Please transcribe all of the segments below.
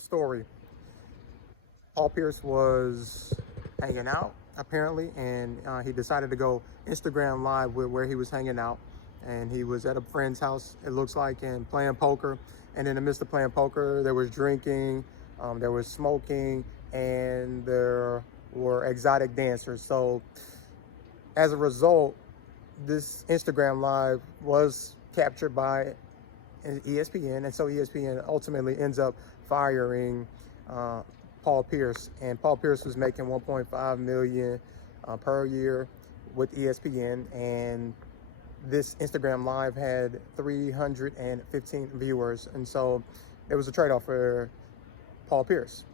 the story. Paul Pierce was hanging out apparently, and he decided to go Instagram live with where he was hanging out, and he was at a friend's house, it looks like, and playing poker. And in the midst of playing poker, there was drinking, there was smoking, and there were exotic dancers. So as a result, this Instagram live was captured by ESPN, and so ESPN ultimately ends up firing Paul Pierce. And Paul Pierce was making 1.5 million per year with ESPN, and this Instagram live had 315 viewers, and so it was a trade-off for Paul Pierce.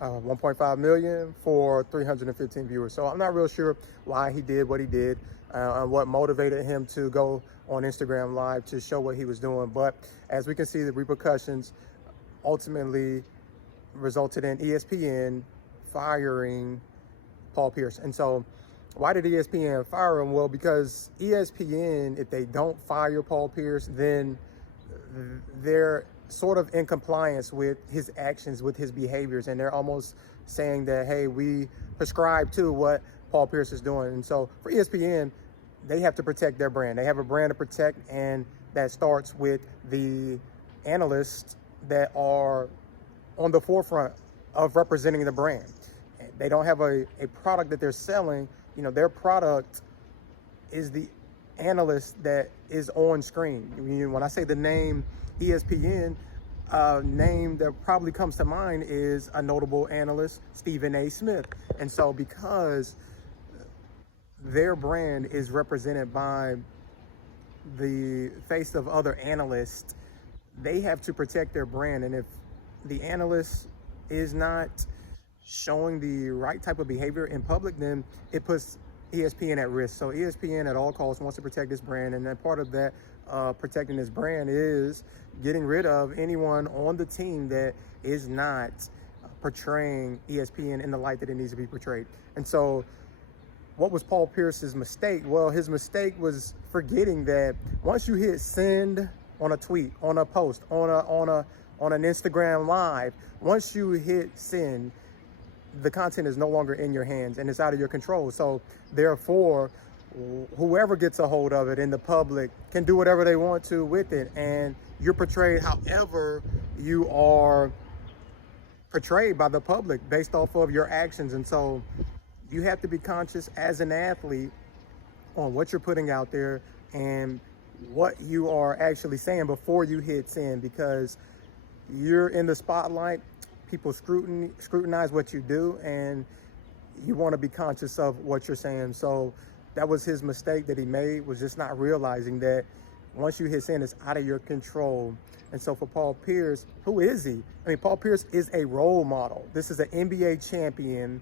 1.5 million for 315 viewers. So I'm not real sure why he did what he did, and what motivated him to go on Instagram live to show what he was doing. But as we can see, the repercussions ultimately resulted in ESPN firing Paul Pierce. And so why did ESPN fire him? Well, because ESPN, if they don't fire Paul Pierce, then they're sort of in compliance with his actions, with his behaviors, and they're almost saying that, hey, we prescribe to what Paul Pierce is doing. And so for ESPN, they have to protect their brand. They have a brand to protect, and that starts with the analysts that are on the forefront of representing the brand. They don't have a product that they're selling. You know, their product is the analyst that is on screen. When I say the name ESPN, name that probably comes to mind is a notable analyst, Stephen A. Smith. And so because their brand is represented by the face of other analysts, they have to protect their brand. And if the analyst is not showing the right type of behavior in public, then it puts ESPN at risk. So ESPN at all costs wants to protect this brand, and then part of that protecting this brand is getting rid of anyone on the team that is not portraying ESPN in the light that it needs to be portrayed. And so what was Paul Pierce's mistake? Well, his mistake was forgetting that once you hit send on a tweet, on a post, on an Instagram live, once you hit send, the content is no longer in your hands and it's out of your control. So therefore, whoever gets a hold of it in the public can do whatever they want to with it, and you're portrayed however you are portrayed by the public based off of your actions. And so you have to be conscious as an athlete on what you're putting out there and what you are actually saying before you hit send, because you're in the spotlight. People scrutinize what you do, and you want to be conscious of what you're saying. So that was his mistake that he made, was just not realizing that once you hit send, it's out of your control. And so for Paul Pierce, who is he? I mean, Paul Pierce is a role model. This is an NBA champion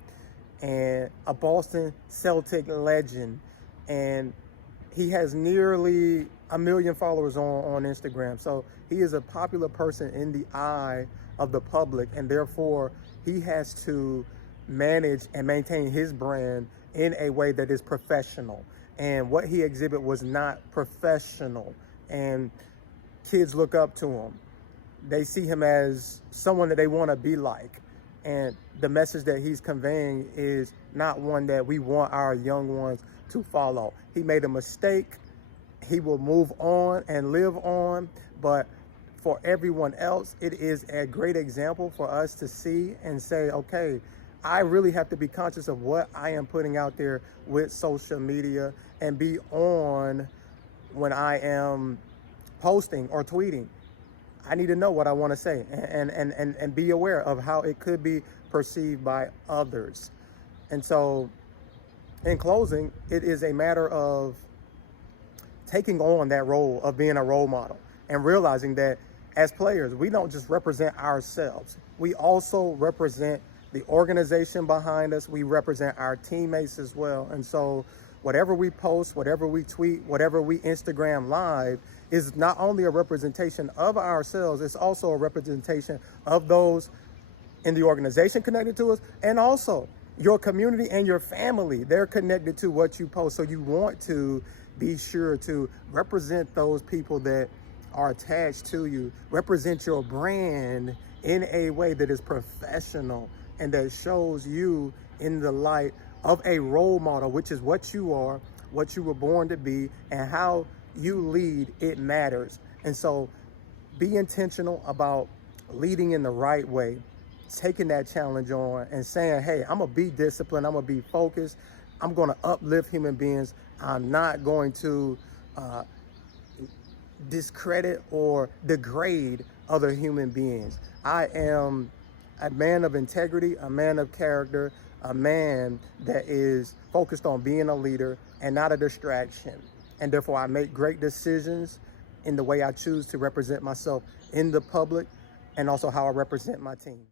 and a Boston Celtic legend. And he has nearly 1 million followers on Instagram. So he is a popular person in the eye of the public, and therefore he has to manage and maintain his brand in a way that is professional. And what he exhibited was not professional, and kids look up to him. They see him as someone that they want to be like, and the message that he's conveying is not one that we want our young ones to follow. He made a mistake. He will move on and live on, but for everyone else, it is a great example for us to see and say, okay, I really have to be conscious of what I am putting out there with social media, and be on when I am posting or tweeting. I need to know what I want to say, and be aware of how it could be perceived by others. And so in closing, it is a matter of taking on that role of being a role model and realizing that as players, we don't just represent ourselves. We also represent the organization behind us. We represent our teammates as well. And so whatever we post, whatever we tweet, whatever we Instagram live is not only a representation of ourselves, it's also a representation of those in the organization connected to us, and also your community and your family. They're connected to what you post. So you want to be sure to represent those people that are attached to you, represent your brand in a way that is professional and that shows you in the light of a role model, which is what you are, what you were born to be, and how you lead, it matters. And so be intentional about leading in the right way, taking that challenge on and saying, hey, I'm gonna be disciplined, I'm gonna be focused, I'm gonna uplift human beings. I'm not going to discredit or degrade other human beings. I am a man of integrity, a man of character, a man that is focused on being a leader and not a distraction. And therefore I make great decisions in the way I choose to represent myself in the public and also how I represent my team.